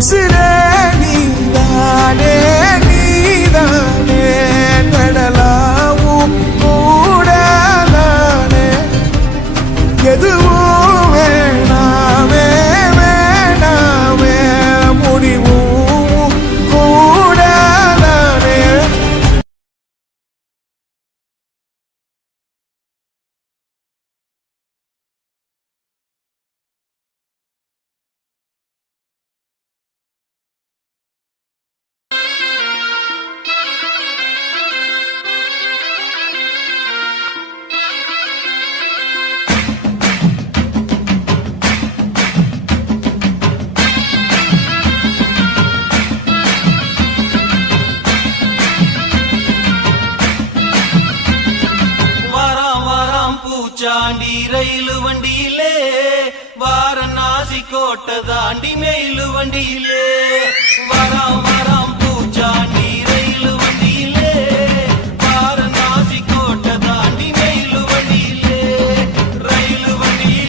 உசிரே நீதானே நீதானே நடலாவும் கூடதானே எதுவும் வேணாமே வேணாமே முடிவும் கூடதானே. சாண்டி ரயிலு வண்டியிலே வாரணாசி கோட்டை தாண்டி மெயிலு வண்டியிலே